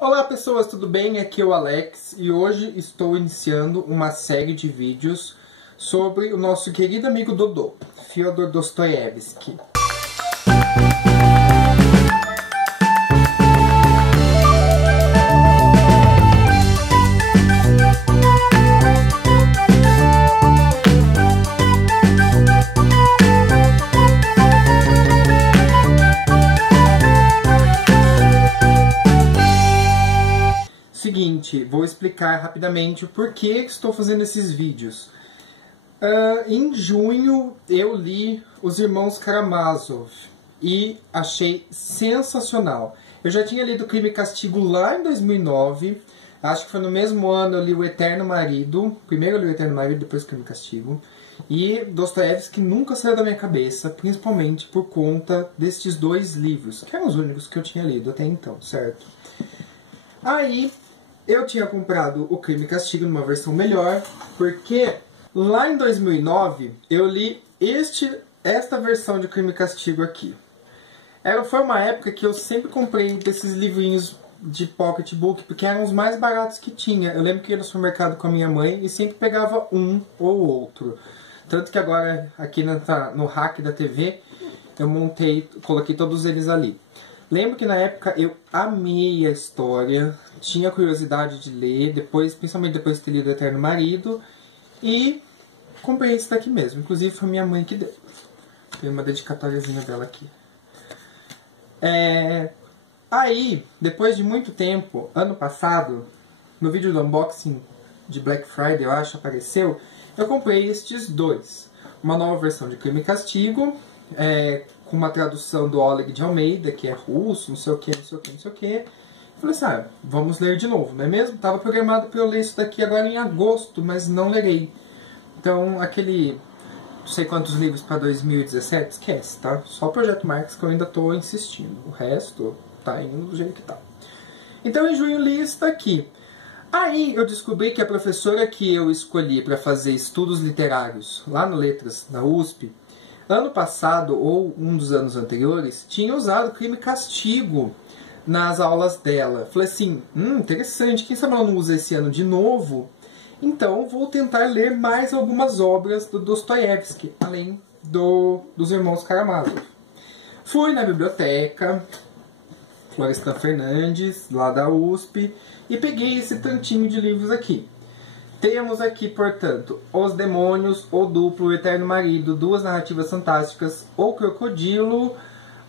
Olá pessoas, tudo bem? Aqui é o Alex e hoje estou iniciando uma série de vídeos sobre o nosso querido amigo Dodô, Fyodor Dostoiévski. Seguinte, vou explicar rapidamente o porquê estou fazendo esses vídeos. Em junho eu li Os Irmãos Karamazov e achei sensacional. Eu já tinha lido Crime e Castigo lá em 2009, acho que foi no mesmo ano eu li O Eterno Marido. Primeiro eu li O Eterno Marido, depois Crime e Castigo. E Dostoiévski nunca saiu da minha cabeça, principalmente por conta destes dois livros, que eram os únicos que eu tinha lido até então, certo? Aí eu tinha comprado o Crime e Castigo numa versão melhor, porque lá em 2009 eu li esta versão de Crime e Castigo aqui. Foi uma época que eu sempre comprei desses livrinhos de pocketbook, porque eram os mais baratos que tinha. Eu lembro que ia no supermercado com a minha mãe e sempre pegava um ou outro. Tanto que agora, aqui no rack da TV, eu coloquei todos eles ali. Lembro que na época eu amei a história, tinha curiosidade de ler, principalmente depois de ter lido O Eterno Marido, e comprei esse daqui mesmo. Inclusive foi minha mãe que deu. Tem uma dedicatóriazinha dela aqui. Aí, depois de muito tempo, ano passado, no vídeo do unboxing de Black Friday, eu acho, apareceu, eu comprei estes dois. Uma nova versão de Crime e Castigo, com uma tradução do Oleg de Almeida, que é russo, não sei o que, não sei o que, não sei o que. Falei assim, vamos ler de novo, não é mesmo? Tava programado para eu ler isso daqui agora em agosto, mas não lerei. Então, não sei quantos livros para 2017, esquece, tá? Só o Projeto Marx que eu ainda tô insistindo. O resto tá indo do jeito que tá. Então, em junho, eu li isso daqui. Aí, eu descobri que a professora que eu escolhi para fazer estudos literários lá no Letras, na USP, ano passado, ou um dos anos anteriores, tinha usado Crime e Castigo nas aulas dela. Falei assim, interessante, quem sabe ela não usa esse ano de novo? Então, vou tentar ler mais algumas obras do Dostoiévski, além dos Irmãos Karamazov. Fui na biblioteca, Florestan Fernandes, lá da USP, e peguei esse tantinho de livros aqui. Temos aqui, portanto, Os Demônios, O Duplo, O Eterno Marido, Duas Narrativas Fantásticas, O Crocodilo,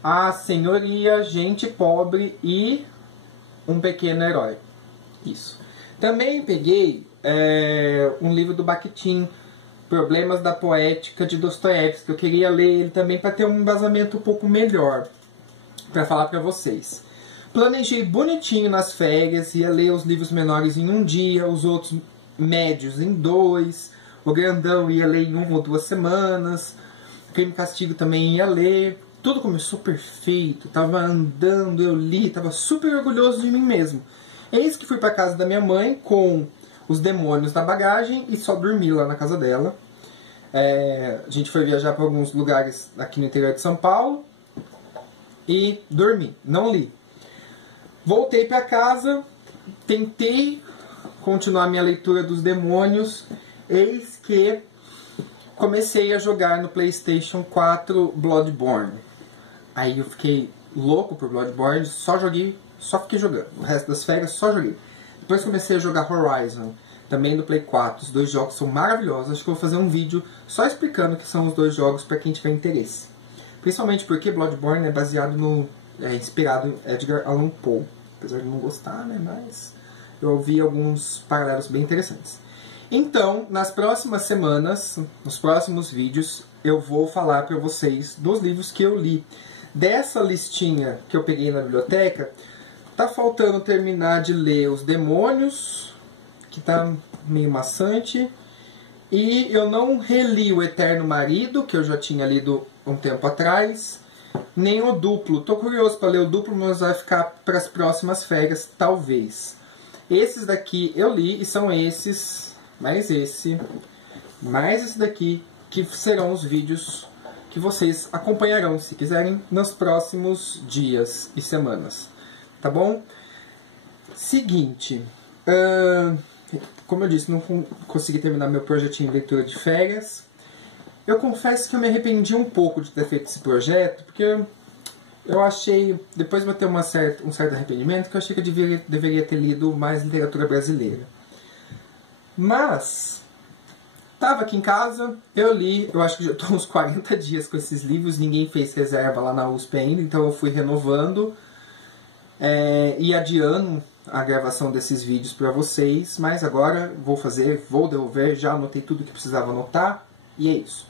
A Senhoria, Gente Pobre e Um Pequeno Herói. Isso. Também peguei um livro do Bakhtin, Problemas da Poética, de Dostoiévski. Eu queria ler ele também para ter um embasamento um pouco melhor para falar para vocês. Planejei bonitinho nas férias, ia ler os livros menores em um dia, os outros médios em 2, o grandão ia ler em 1 ou 2 semanas, Crime e Castigo também ia ler. Tudo começou perfeito, tava andando, eu li, tava super orgulhoso de mim mesmo. Eis que fui para casa da minha mãe com Os Demônios na bagagem e só dormi lá na casa dela. A gente foi viajar para alguns lugares aqui no interior de São Paulo e dormi, não li. Voltei para casa, tentei continuar minha leitura dos Demônios, eis que comecei a jogar no PlayStation 4 Bloodborne. Aí eu fiquei louco por Bloodborne, só fiquei jogando. O resto das férias só joguei. Depois comecei a jogar Horizon, também no Play 4. Os dois jogos são maravilhosos. Acho que eu vou fazer um vídeo só explicando o que são os dois jogos para quem tiver interesse. Principalmente porque Bloodborne é baseado inspirado em Edgar Allan Poe. Apesar de não gostar, né, mas eu ouvi alguns paralelos bem interessantes. Então, nas próximas semanas, nos próximos vídeos, eu vou falar para vocês dos livros que eu li. Dessa listinha que eu peguei na biblioteca, tá faltando terminar de ler Os Demônios, que tá meio maçante. E eu não reli O Eterno Marido, que eu já tinha lido um tempo atrás. Nem O Duplo. Tô curioso para ler O Duplo, mas vai ficar para as próximas férias, talvez. Esses daqui eu li e são esses, mais esse daqui, que serão os vídeos que vocês acompanharão, se quiserem, nos próximos dias e semanas. Tá bom? Seguinte, como eu disse, não consegui terminar meu projetinho de leitura de férias. Eu confesso que eu me arrependi um pouco de ter feito esse projeto, porque eu achei, depois de ter um certo arrependimento, que eu achei que eu deveria ter lido mais literatura brasileira. Mas, estava aqui em casa, eu li, eu acho que já estou uns 40 dias com esses livros, ninguém fez reserva lá na USP ainda, então eu fui renovando e adiando a gravação desses vídeos para vocês, mas agora vou devolver, já anotei tudo que precisava anotar, e é isso.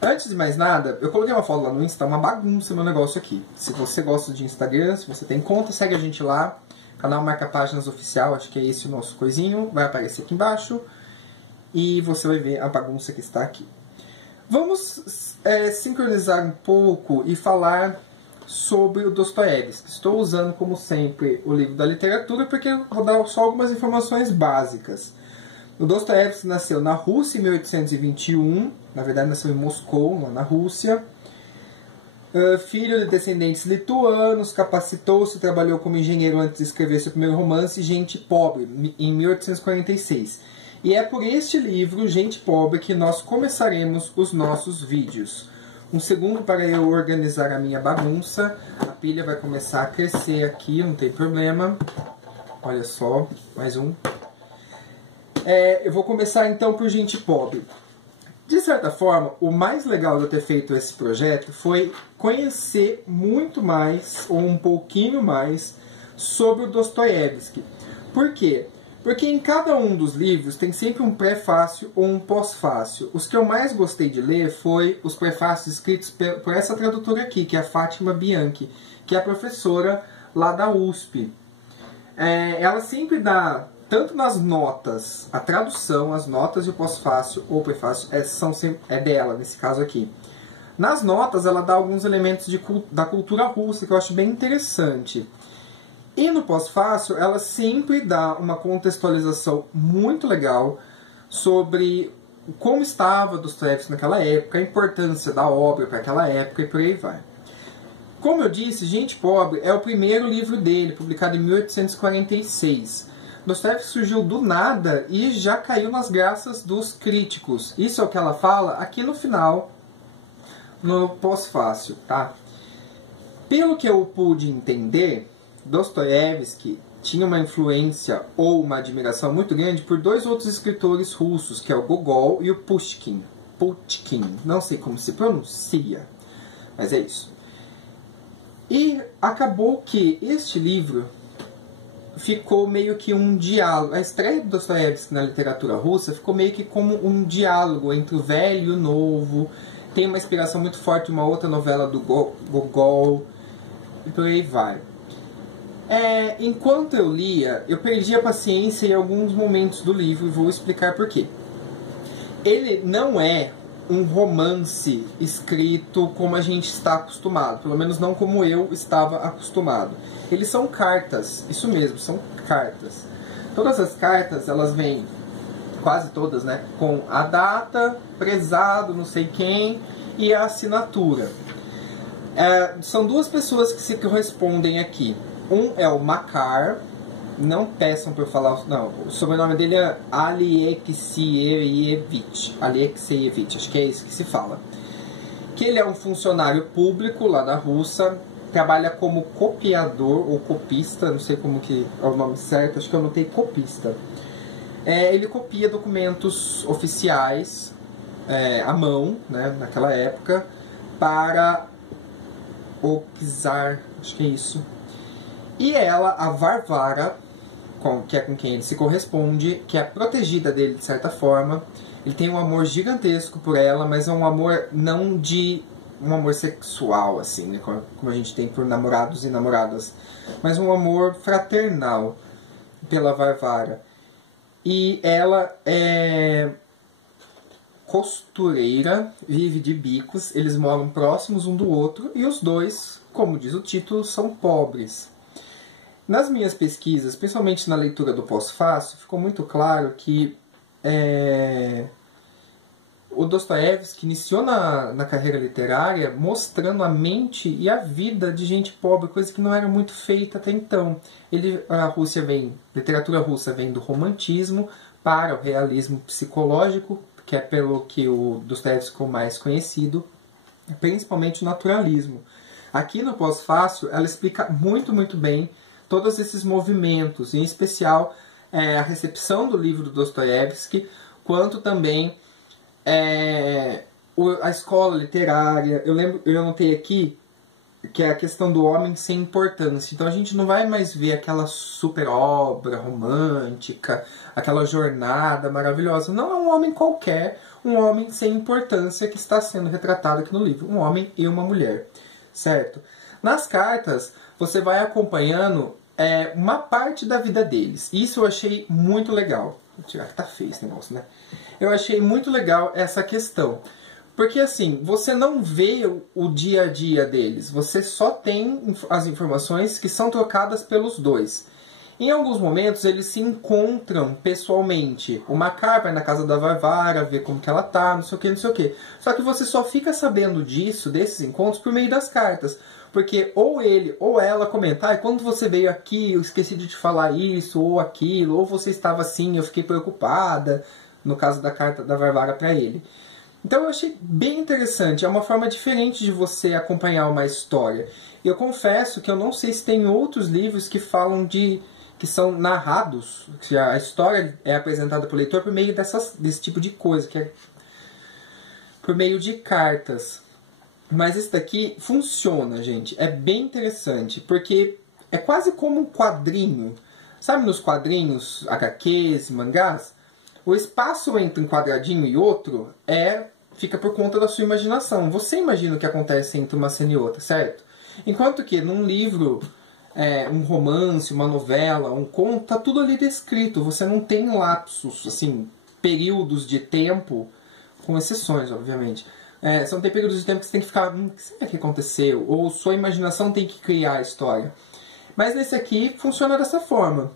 Antes de mais nada, eu coloquei uma foto lá no Insta, uma bagunça meu negócio aqui. Se você gosta de Instagram, se você tem conta, segue a gente lá. Canal Marca Páginas Oficial, acho que é esse o nosso coisinho, vai aparecer aqui embaixo. E você vai ver a bagunça que está aqui. Vamos sincronizar um pouco e falar sobre o Dostoiévski. Estou usando, como sempre, o livro da literatura, porque eu vou dar só algumas informações básicas. O Dostoiévski nasceu na Rússia em 1821, na verdade nasceu em Moscou, lá na Rússia. Filho de descendentes lituanos, capacitou-se e trabalhou como engenheiro antes de escrever seu primeiro romance, Gente Pobre, em 1846. E é por este livro, Gente Pobre, que nós começaremos os nossos vídeos. Um segundo para eu organizar a minha bagunça. A pilha vai começar a crescer aqui, não tem problema. Olha só, mais um. Eu vou começar então por Gente Pobre. De certa forma, o mais legal de eu ter feito esse projeto foi conhecer muito mais, ou um pouquinho mais, sobre o Dostoiévski. Por quê? Porque em cada um dos livros tem sempre um prefácio ou um pós-fácio. Os que eu mais gostei de ler foi os prefácios escritos por essa tradutora aqui, que é a Fátima Bianchi, que é a professora lá da USP. Ela sempre dá, tanto nas notas, a tradução, as notas e o pós-fácio ou prefácio é dela, nesse caso aqui. Nas notas ela dá alguns elementos da cultura russa que eu acho bem interessante. E no pós-fácio ela sempre dá uma contextualização muito legal sobre como estava Dostoiévski naquela época, a importância da obra para aquela época e por aí vai. Como eu disse, Gente Pobre é o primeiro livro dele, publicado em 1846. Dostoiévski surgiu do nada e já caiu nas graças dos críticos. Isso é o que ela fala aqui no final, no pós-fácio, tá? Pelo que eu pude entender, Dostoiévski tinha uma influência ou uma admiração muito grande por dois outros escritores russos, que é o Gogol e o Pushkin. Não sei como se pronuncia, mas é isso. E acabou que este livro ficou meio que um diálogo. A estreia de Dostoiévski na literatura russa ficou meio que como um diálogo entre o velho e o novo. Tem uma inspiração muito forte de uma outra novela do Gogol e por aí vai. Enquanto eu lia, eu perdi a paciência em alguns momentos do livro e vou explicar por quê. Ele não é um romance escrito como a gente está acostumado, pelo menos não como eu estava acostumado. Eles são cartas, isso mesmo, são cartas. Todas as cartas, elas vêm, quase todas, né, com a data, prezado, não sei quem, e a assinatura. São duas pessoas que se correspondem aqui. Um é o Makar, não peçam para eu falar, não, o sobrenome dele é Alexeyevich, acho que é isso que se fala. Que ele é um funcionário público lá na Rússia, trabalha como copiador ou copista, não sei como que é o nome certo, acho que eu anotei copista. Ele copia documentos oficiais à mão, né, naquela época, para o czar, acho que é isso. E ela, a Varvara, que é com quem ele se corresponde, que é protegida dele de certa forma. Ele tem um amor gigantesco por ela, mas é um amor não de um amor sexual, assim, né, como a gente tem por namorados e namoradas, mas um amor fraternal pela Varvara. E ela é costureira, vive de bicos, eles moram próximos um do outro e os dois, como diz o título, são pobres. Nas minhas pesquisas, principalmente na leitura do pós-fácio, ficou muito claro que o Dostoiévski iniciou na carreira literária mostrando a mente e a vida de gente pobre, coisa que não era muito feita até então. Literatura russa vem do romantismo para o realismo psicológico, que é pelo que o Dostoiévski ficou mais conhecido, principalmente o naturalismo. Aqui no Pós-Fácil, ela explica muito bem todos esses movimentos, em especial a recepção do livro do Dostoiévski, quanto também a escola literária. Eu anotei aqui que é a questão do homem sem importância. Então a gente não vai mais ver aquela super obra romântica, aquela jornada maravilhosa. Não é um homem qualquer, um homem sem importância que está sendo retratado aqui no livro. Um homem e uma mulher, certo? Nas cartas, você vai acompanhando uma parte da vida deles. Isso eu achei muito legal. Vou tirar que tá feio esse negócio, né? Eu achei muito legal essa questão. Porque assim, você não vê o dia a dia deles. Você só tem as informações que são trocadas pelos dois. Em alguns momentos eles se encontram pessoalmente. O Makar vai na casa da Varvara, ver como que ela tá, não sei o que, não sei o que. Só que você só fica sabendo desses encontros, por meio das cartas. Porque ou ele ou ela comentar, quando você veio aqui, eu esqueci de te falar isso, ou aquilo, ou você estava assim, eu fiquei preocupada, no caso da carta da Varvara para ele. Então eu achei bem interessante, é uma forma diferente de você acompanhar uma história. Eu confesso que eu não sei se tem outros livros que falam que são narrados, que a história é apresentada para o leitor por meio desse tipo de coisa, que é por meio de cartas. Mas esse daqui funciona, gente, é bem interessante, porque é quase como um quadrinho. Sabe nos quadrinhos, HQs, mangás? O espaço entre um quadradinho e outro fica por conta da sua imaginação. Você imagina o que acontece entre uma cena e outra, certo? Enquanto que num livro, um romance, uma novela, um conto, tá tudo ali descrito. Você não tem lapsos, assim, períodos de tempo, com exceções, obviamente. Você não tem períodos de tempo que você tem que ficar, o que será que aconteceu? Ou sua imaginação tem que criar a história. Mas nesse aqui funciona dessa forma.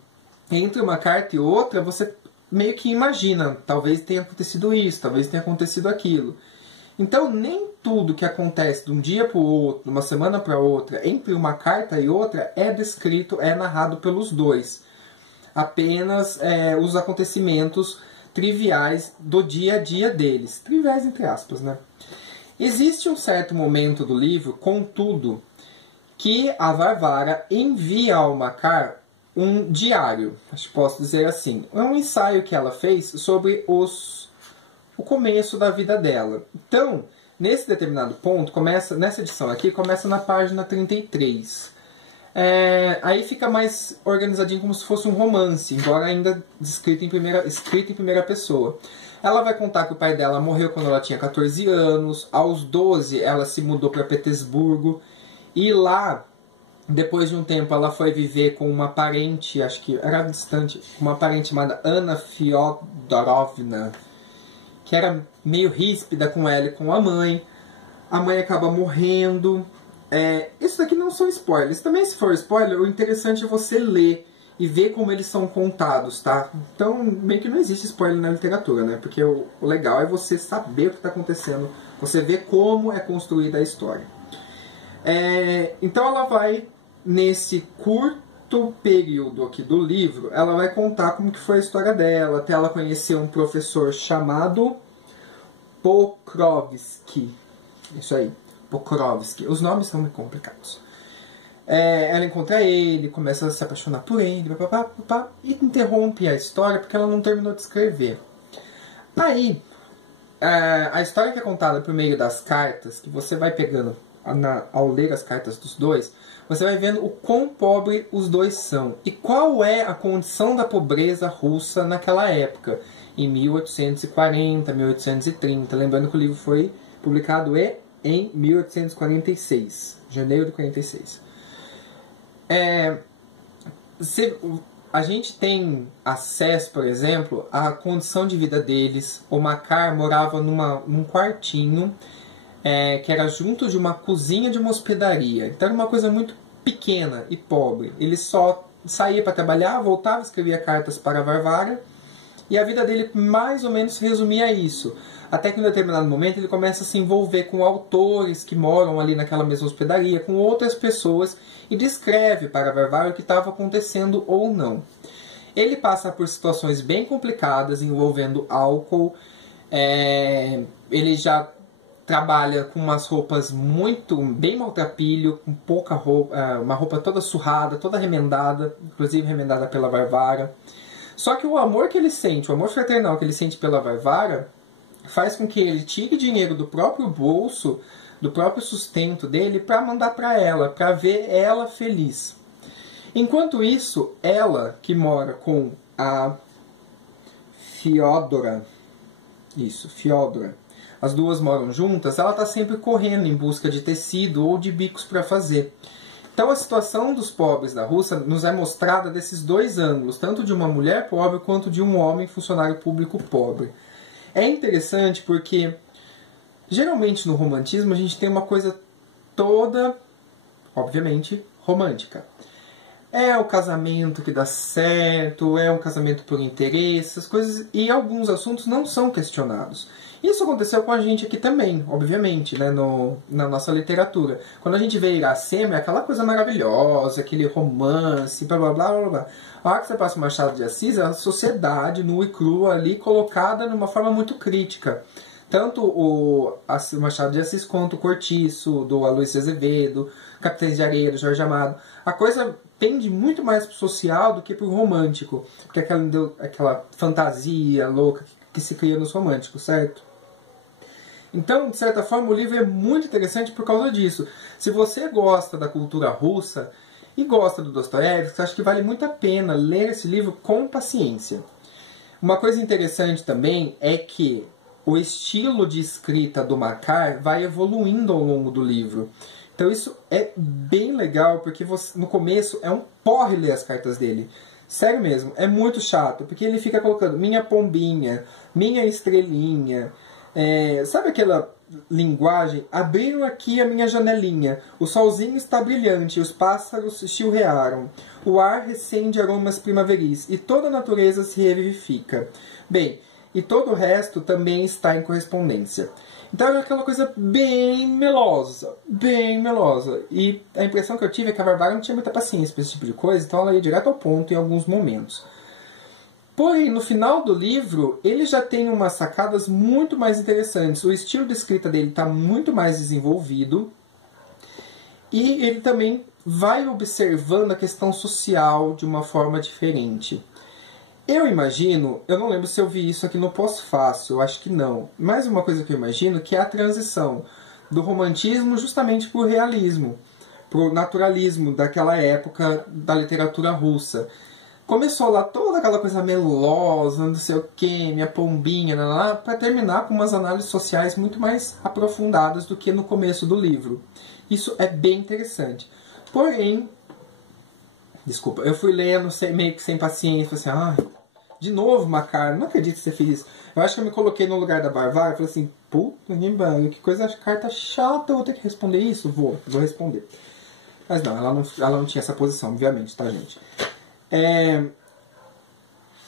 Entre uma carta e outra, você meio que imagina, talvez tenha acontecido isso, talvez tenha acontecido aquilo. Então nem tudo que acontece de um dia para o outro, de uma semana para outra, entre uma carta e outra, é descrito, é narrado pelos dois. Apenas os acontecimentos triviais do dia a dia deles. Triviais entre aspas, né? Existe um certo momento do livro, contudo, que a Varvara envia ao Makar um diário, acho que posso dizer assim. É um ensaio que ela fez sobre o começo da vida dela. Então, nesse determinado ponto, nessa edição aqui, começa na página 33. Aí fica mais organizadinho como se fosse um romance, embora ainda escrito em primeira pessoa. Ela vai contar que o pai dela morreu quando ela tinha 14 anos. Aos 12 ela se mudou para Petersburgo. E lá, depois de um tempo, ela foi viver com uma parente, acho que era distante, uma parente chamada Anna Fyodorovna, que era meio ríspida com ela e com a mãe. A mãe acaba morrendo. Isso daqui não são spoilers. Também, se for spoiler, o interessante é você ler e ver como eles são contados, tá? Então, meio que não existe spoiler na literatura, né? Porque o legal é você saber o que está acontecendo, você ver como é construída a história. Então ela vai, nesse curto período aqui do livro, ela vai contar como que foi a história dela, até ela conhecer um professor chamado Pokrovsky. Isso aí, Pokrovsky. Os nomes são muito complicados. Ela encontra ele, começa a se apaixonar por ele, e interrompe a história porque ela não terminou de escrever. Aí, a história que é contada por meio das cartas, que você vai pegando ao ler as cartas dos dois, você vai vendo o quão pobre os dois são. E qual é a condição da pobreza russa naquela época, em 1840, 1830. Lembrando que o livro foi publicado em 1846, janeiro de 46. A gente tem acesso, por exemplo, à condição de vida deles. O Makar morava num quartinho que era junto de uma cozinha de uma hospedaria. Então era uma coisa muito pequena e pobre. Ele só saía para trabalhar, voltava, escrevia cartas para a Varvara E a vida dele mais ou menos se resumia a isso. Até que em um determinado momento ele começa a se envolver com autores que moram ali naquela mesma hospedaria, com outras pessoas, e descreve para Varvara o que estava acontecendo ou não. Ele passa por situações bem complicadas envolvendo álcool. Ele já trabalha com umas roupas bem maltrapilho, com pouca roupa, uma roupa toda surrada, toda remendada, inclusive remendada pela Varvara. Só que o amor que ele sente, o amor fraternal que ele sente pela Varvara, faz com que ele tire dinheiro do próprio bolso, do próprio sustento dele, para mandar para ela, para ver ela feliz. Enquanto isso, ela, que mora com a Fiodora, as duas moram juntas, ela está sempre correndo em busca de tecido ou de bicos para fazer. Então a situação dos pobres da Rússia nos é mostrada desses dois ângulos, tanto de uma mulher pobre quanto de um homem funcionário público pobre. É interessante porque, geralmente no romantismo, a gente tem uma coisa toda, obviamente, romântica. É o casamento que dá certo, é um casamento por interesse, essas coisas, e alguns assuntos não são questionados. Isso aconteceu com a gente aqui também, obviamente, né, na nossa literatura. Quando a gente vê Iracema, é aquela coisa maravilhosa, aquele romance, blá blá blá blá blá. A hora que você passa o Machado de Assis, é a sociedade nua e crua ali, colocada de uma forma muito crítica. Tanto o Machado de Assis quanto o Cortiço, do Aloysio Azevedo, Capitães de Areia, do Jorge Amado. A coisa pende muito mais pro social do que pro romântico, porque aquela fantasia louca que se cria nos românticos, certo? Então, de certa forma, o livro é muito interessante por causa disso. Se você gosta da cultura russa e gosta do Dostoiévski, acho que vale muito a pena ler esse livro com paciência. Uma coisa interessante também é que o estilo de escrita do Makar vai evoluindo ao longo do livro. Então isso é bem legal, porque no começo é um porre ler as cartas dele. Sério mesmo, é muito chato, porque ele fica colocando minha pombinha, minha estrelinha. Sabe aquela linguagem? Abriram aqui a minha janelinha, o solzinho está brilhante, os pássaros chilrearam, o ar recende aromas primaveris e toda a natureza se revivifica. Bem, e todo o resto também está em correspondência. Então é aquela coisa bem melosa, bem melosa. E a impressão que eu tive é que a Varvara não tinha muita paciência para esse tipo de coisa, então ela ia direto ao ponto em alguns momentos. Porém, no final do livro, ele já tem umas sacadas muito mais interessantes. O estilo de escrita dele está muito mais desenvolvido. E ele também vai observando a questão social de uma forma diferente. Eu imagino, eu não lembro se eu vi isso aqui no pós-fácil, eu acho que não. Mas uma coisa que eu imagino que é a transição do romantismo justamente para o realismo, para o naturalismo daquela época da literatura russa. Começou lá toda aquela coisa melosa, não sei o que, minha pombinha, para terminar com umas análises sociais muito mais aprofundadas do que no começo do livro. Isso é bem interessante. Porém, desculpa, eu fui lendo meio que sem paciência, falei assim, de novo, Makar, não acredito que você fez isso. Eu acho que eu me coloquei no lugar da Varvara e falei assim, puta que coisa, carta chata, eu vou ter que responder isso? Vou responder. Mas não, ela não tinha essa posição, obviamente, tá, gente? O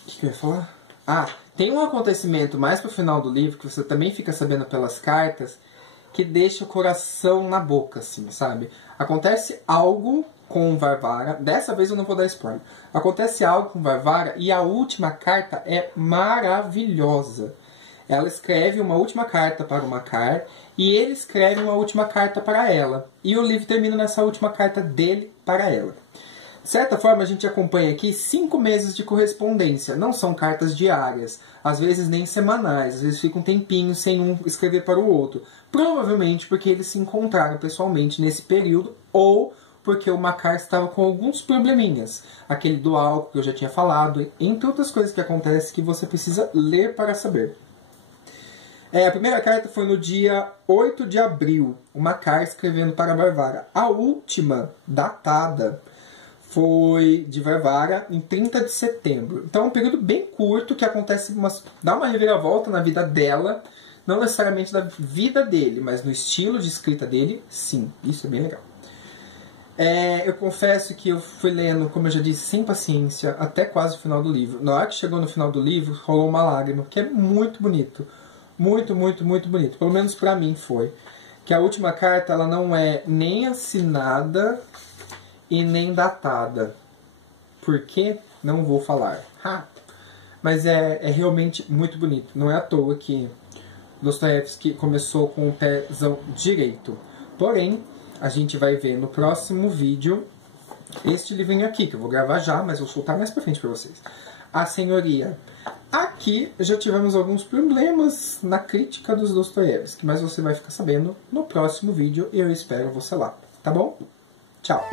que eu ia falar? Tem um acontecimento mais pro final do livro, que você também fica sabendo pelas cartas, que deixa o coração na boca, assim, sabe? Acontece algo com Varvara, dessa vez eu não vou dar spoiler. Acontece algo com Varvara e a última carta é maravilhosa. Ela escreve uma última carta para o Makar e ele escreve uma última carta para ela. E o livro termina nessa última carta dele para ela. De certa forma, a gente acompanha aqui 5 meses de correspondência. Não são cartas diárias, às vezes nem semanais, às vezes fica um tempinho sem um escrever para o outro. Provavelmente porque eles se encontraram pessoalmente nesse período, ou porque o Makar estava com alguns probleminhas. Aquele do álcool que eu já tinha falado, entre outras coisas que acontecem que você precisa ler para saber. A primeira carta foi no dia 8 de abril, o Makar escrevendo para Varvara. A última, datada, foi de Varvara em 30 de setembro. Então é um período bem curto que acontece, dá uma reviravolta na vida dela, não necessariamente da vida dele, mas no estilo de escrita dele, sim, isso é bem legal. Eu confesso que eu fui lendo, como eu já disse, sem paciência, até quase o final do livro. Na hora que chegou no final do livro, rolou uma lágrima, porque é muito bonito. Muito, muito, muito bonito. Pelo menos pra mim foi. Que a última carta, ela não é nem assinada e nem datada. Por quê? Não vou falar. Mas é realmente muito bonito. Não é à toa que Dostoiévski começou com o pezão direito. Porém, a gente vai ver no próximo vídeo este livrinho aqui, que eu vou gravar já, mas vou soltar mais pra frente pra vocês. A Senhoria. Aqui já tivemos alguns problemas na crítica dos Dostoiévski, mas você vai ficar sabendo no próximo vídeo e eu espero você lá, tá bom? Tchau!